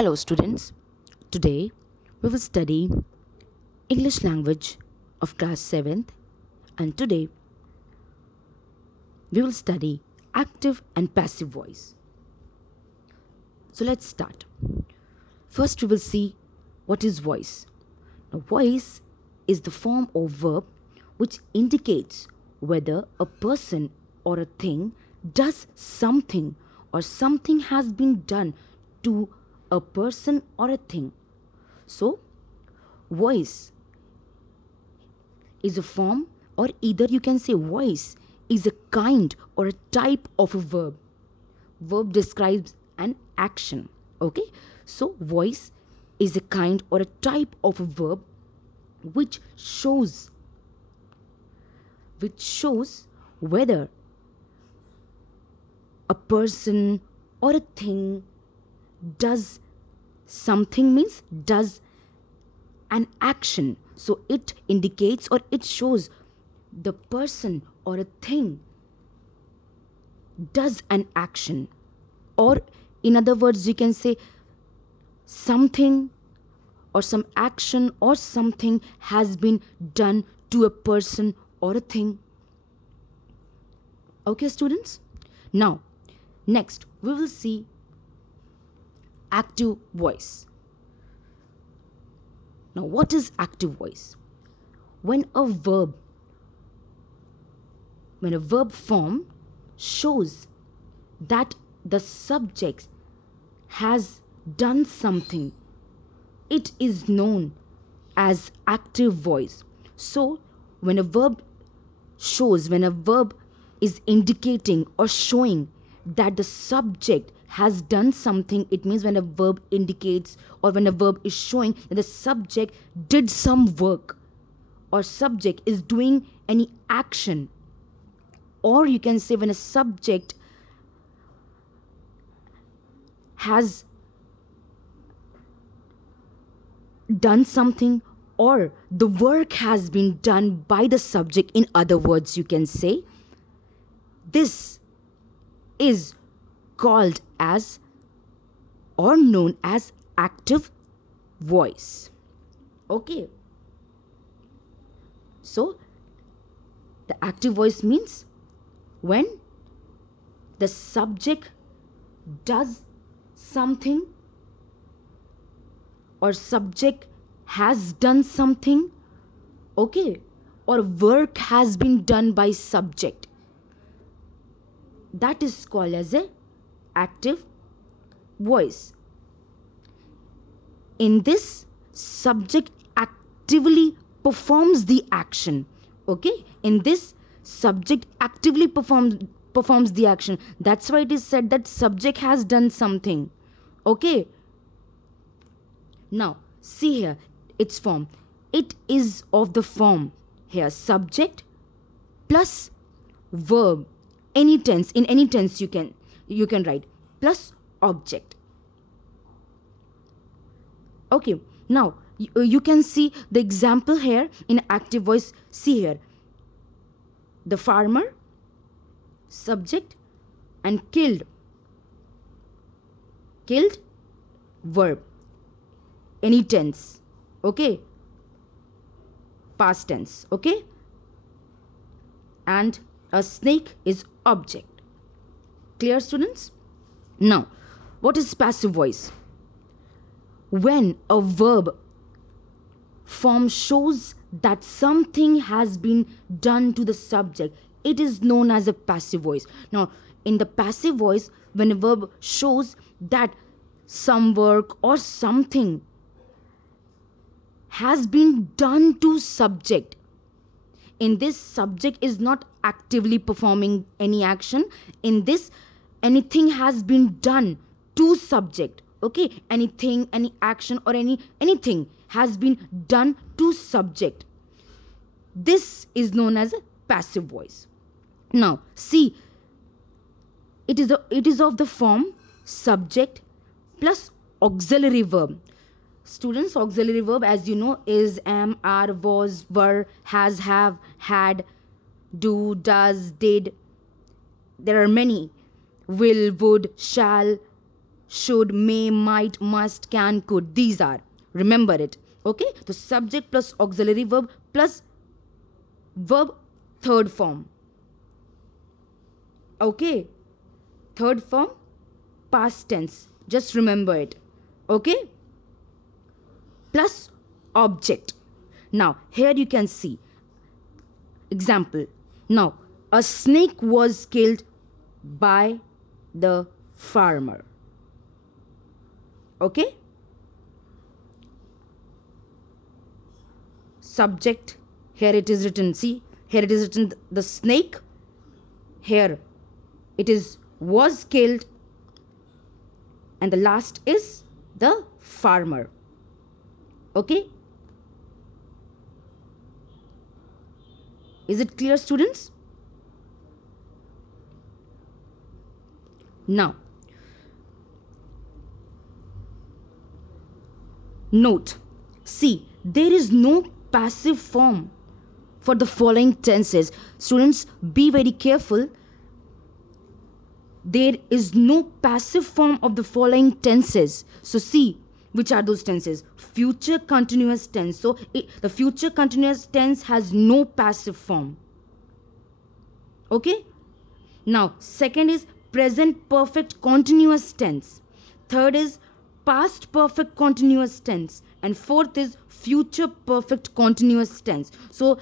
Hello students, today we will study English language of class 7th and today we will study active and passive voice. So let's start. First we will see what is voice. Now voice is the form of verb which indicates whether a person or a thing does something or something has been done to a person or a thing. So voice is a form, or either you can say voice is a kind or a type of a verb. Verb describes an action. Okay, so voice is a kind or a type of a verb which shows whether a person or a thing does something, means does an action. So it indicates or it shows the person or a thing does an action, or in other words you can say something or some action or something has been done to a person or a thing. Okay students, now next we will see active voice. Now what is active voice? When a verb form shows that the subject has done something, it is known as active voice. So when a verb is indicating or showing that the subject has done something, it means when a verb indicates or when a verb is showing that the subject did some work or subject is doing any action, or you can say when a subject has done something or the work has been done by the subject, in other words you can say, this is called as or known as active voice. Okay, so the active voice means when the subject does something or subject has done something, okay, or work has been done by subject, that is called as a active voice. In this, subject actively performs the action. Okay, in this, subject actively performs the action. That's why it is said that subject has done something. Okay, now see here its form. It is of the form here subject plus verb, any tense, in any tense you can write, plus object. Okay, now you can see the example here in active voice. See here, the farmer, subject, and killed verb, any tense, okay, past tense, okay, and a snake is object. Clear students? Now what is passive voice? When a verb form shows that something has been done to the subject, it is known as a passive voice. Now in the passive voice, when a verb shows that some work or something has been done to subject, in this subject is not actively performing any action, in this anything has been done to subject, okay, anything, any action or anything has been done to subject, this is known as a passive voice. Now see, it is of the form subject plus auxiliary verb. Students, auxiliary verb as you know is am, are, was, were, has, have, had, do, does, did. There are many: will, would, shall, should, may, might, must, can, could. These are. Remember it. Okay? The subject plus auxiliary verb plus verb third form. Okay? Third form, past tense. Just remember it. Okay? Plus object. Now, here you can see. Example. Now, a snake was killed by the farmer. Okay? Subject. Here it is written. See, here it is written the snake. Here it is was killed. And the last is the farmer. Okay? Is it clear, students? Now, note. See, there is no passive form for the following tenses. Students, be very careful. There is no passive form of the following tenses. So see, which are those tenses? Future continuous tense. So the future continuous tense has no passive form. Okay? Now, second is present perfect continuous tense. Third is past perfect continuous tense. And fourth is future perfect continuous tense. So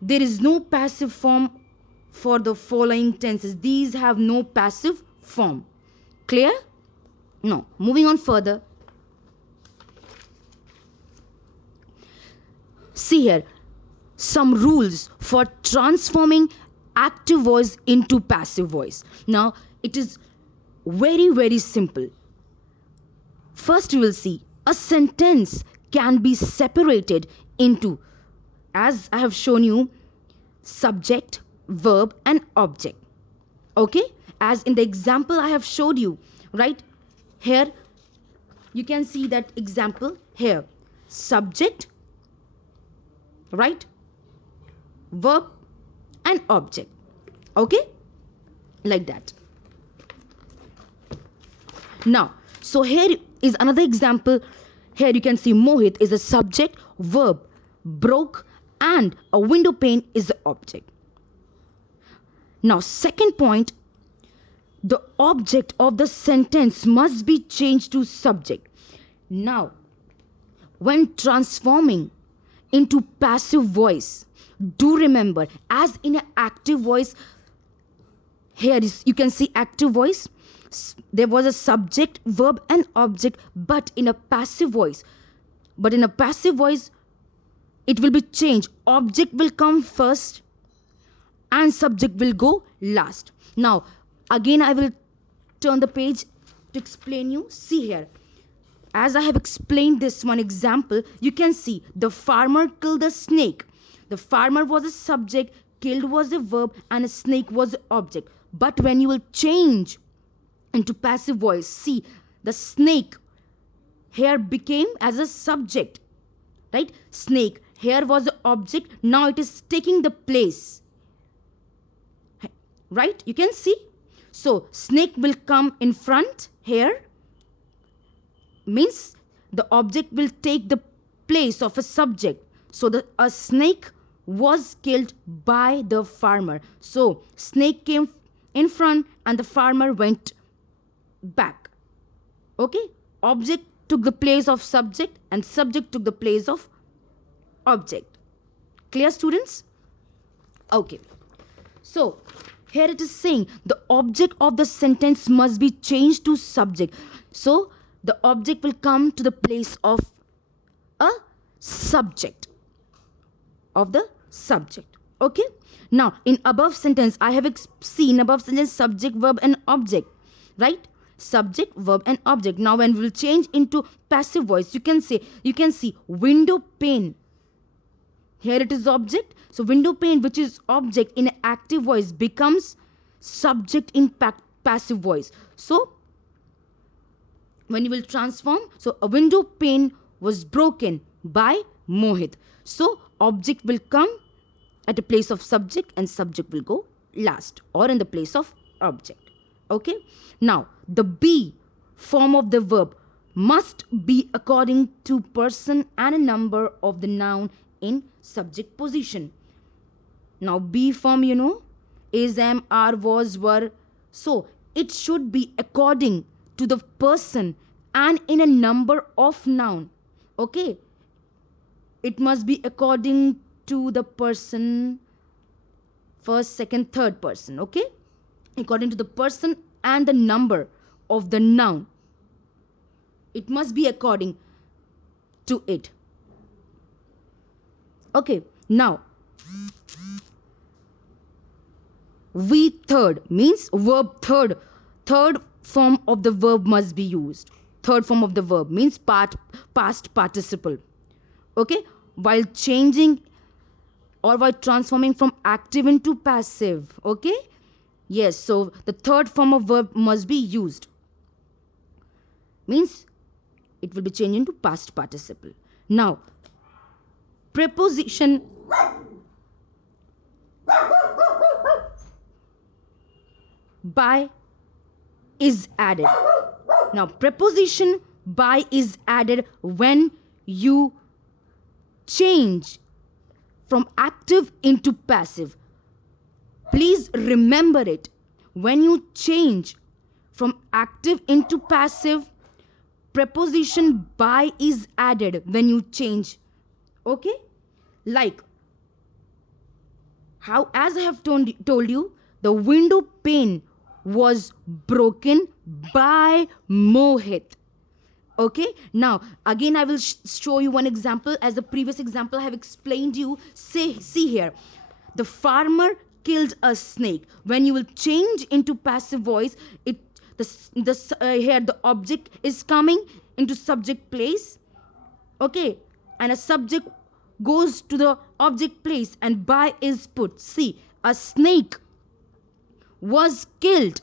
there is no passive form for the following tenses. These have no passive form. Clear? No. Moving on further. See here, some rules for transforming active voice into passive voice. Now, it is very, very simple. First, you will see a sentence can be separated into, as I have shown you, subject, verb and object. Okay? As in the example I have showed you, right? Here, you can see that example here. Subject, right? Verb and object. Okay? Like that. Now, so here is another example. Here you can see Mohit is a subject, verb, broke and a window pane is the object. Now, second point, the object of the sentence must be changed to subject. Now, when transforming into passive voice, do remember, as in an active voice, here is, you can see active voice, there was a subject, verb and object, but in a passive voice, it will be changed. Object will come first and subject will go last. Now, again I will turn the page to explain you. See here, as I have explained this one example, you can see the farmer killed the snake. The farmer was a subject, killed was a verb and a snake was an object. But when you will change into passive voice, see, the snake here became as a subject, right? Snake here was the object, now it is taking the place, right? You can see. So snake will come in front here, means the object will take the place of a subject. So a snake was killed by the farmer. So snake came in front and the farmer went back. Okay? Object took the place of subject and subject took the place of object. Clear, students? Okay. So here it is saying the object of the sentence must be changed to subject. So the object will come to the place of a subject, of the subject. Okay? Now, in above sentence, I have seen above sentence subject, verb and object, right? Subject, verb and object. Now, when we will change into passive voice, you can see window pane. Here it is object. So window pane, which is object in active voice, becomes subject in passive voice. So when you will transform, so a window pane was broken by Mohit. So object will come at a place of subject and subject will go last or in the place of object. Okay? Now, the bee form of the verb must be according to person and a number of the noun in subject position. Now be form, is, am, are, was, were. So it should be according to the person and in a number of noun. Okay. It must be according to the person, first, second, third person. Okay. According to the person and the number of the noun. It must be according to it. Okay. Now we third means verb third. Third form of the verb must be used. Third form of the verb means past participle. Okay. While changing or while transforming from active into passive. Okay. Yes. So the third form of verb must be used. Means it will be changed into past participle. Now preposition by is added. Now preposition by is added when you change from active into passive. Please remember it. When you change from active into passive, preposition by is added when you change. Okay. Like how, as I have told you, the window pane was broken by Mohit. Okay. Now again I will show you one example. As the previous example I have explained you. See here, the farmer killed a snake. When you will change into passive voice, here the object is coming into subject place. Okay. And a subject goes to the object place and by is put. See, a snake was killed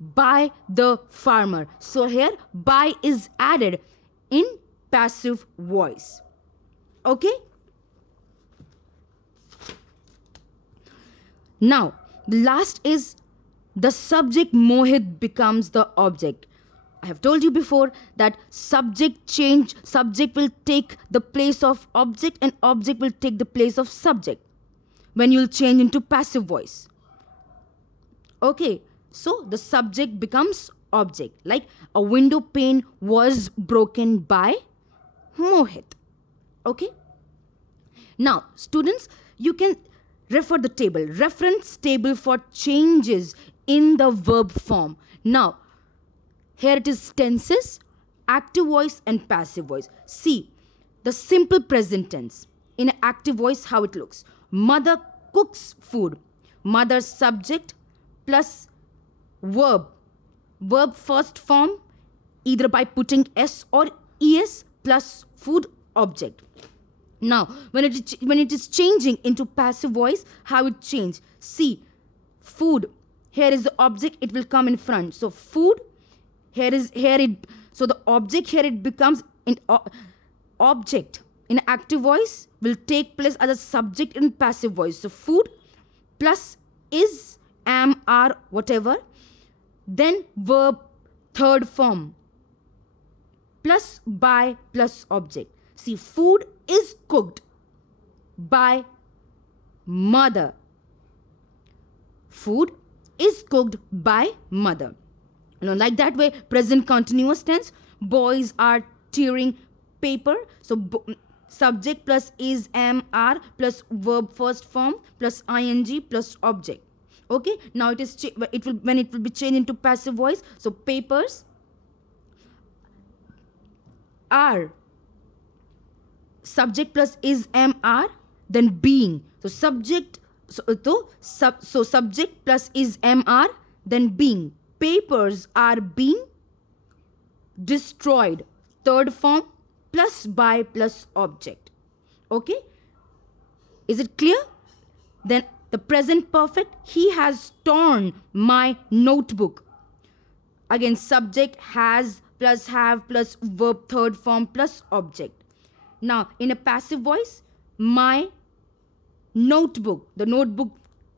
by the farmer. So here by is added in passive voice. Okay. Now the last is the subject Mohit becomes the object. I have told you before that subject will take the place of object and object will take the place of subject when you'll change into passive voice. Okay. So the subject becomes object. Like a window pane was broken by Mohit. Okay. Now students, you can refer the table, reference table for changes in the verb form. Now here it is tenses, active voice and passive voice. See the simple present tense in an active voice, how it looks. Mother cooks food. Mother subject plus verb first form either by putting s or es plus food object. Now when it is changing into passive voice, how it change. See, food, here is the object, it will come in front. So food, so the object here it becomes in object in active voice will take place as a subject in passive voice. So food plus is, am, are, whatever, then verb third form plus by plus object. See, food is cooked by mother. Food is cooked by mother. Like that way, present continuous tense. Boys are tearing paper. So subject plus is, am, are plus verb first form plus ing plus object. Okay. Now it will be changed into passive voice. So papers are subject plus is, am, are, then being. So subject subject plus is, am, are, then being. Papers are being destroyed. Third form plus by plus object. Okay. Is it clear? Then the present perfect, he has torn my notebook. Again, subject has plus have plus verb third form plus object. Now in a passive voice, my notebook, the notebook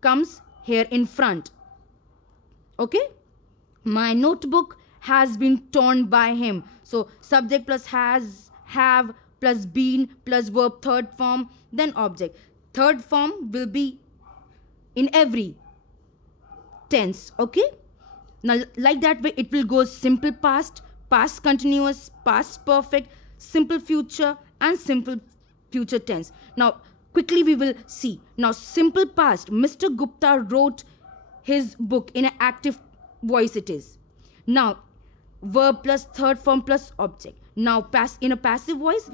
comes here in front. Okay. My notebook has been torn by him. So subject plus has, have plus been plus verb third form, then object. Third form will be in every tense. Okay, now like that way it will go simple past, past continuous, past perfect, simple future and simple future tense. Now quickly we will see. Now simple past, Mr. Gupta wrote his book in an active voice it is. Now verb plus third form plus object. Now in a passive voice,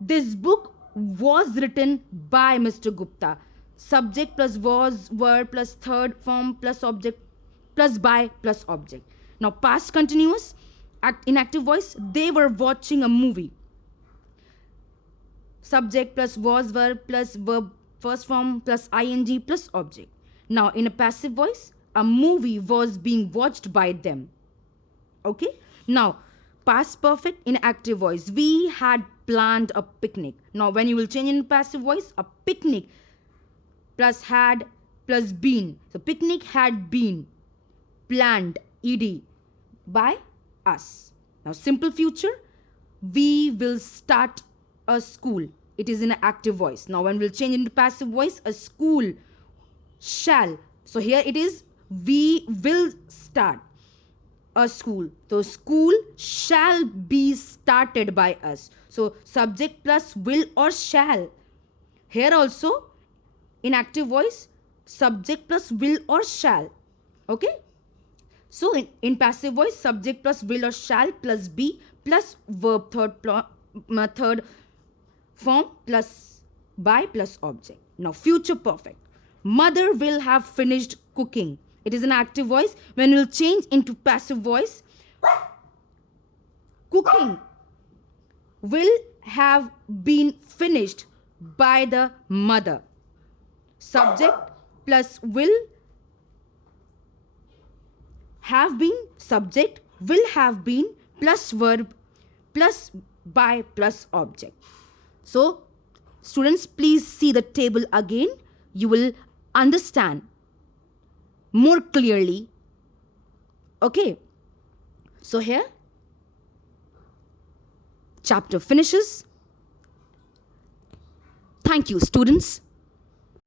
this book was written by Mr. Gupta. Subject plus was, verb plus third form plus object plus by plus object. Now past continuous, in active voice, they were watching a movie. Subject plus was, verb plus verb first form plus ing plus object. Now in a passive voice, a movie was being watched by them. Okay, now past perfect in active voice, we had planned a picnic. Now when you will change in passive voice, a picnic plus had plus been. So picnic had been planned ed by us. Now simple future, we will start a school. It is in an active voice. Now when we'll change into passive voice, a school shall. So here it is, we will start a school. So school shall be started by us. So subject plus will or shall. Here also in active voice, subject plus will or shall. Okay, so in passive voice, subject plus will or shall plus be plus verb third form plus by plus object. Now future perfect, mother will have finished cooking. It is an active voice. When we'll change into passive voice, cooking will have been finished by the mother. Subject plus will have been, subject will have been plus verb plus by plus object. So students, please see the table again. You will understand more clearly. Okay, so here chapter finishes. Thank you, students.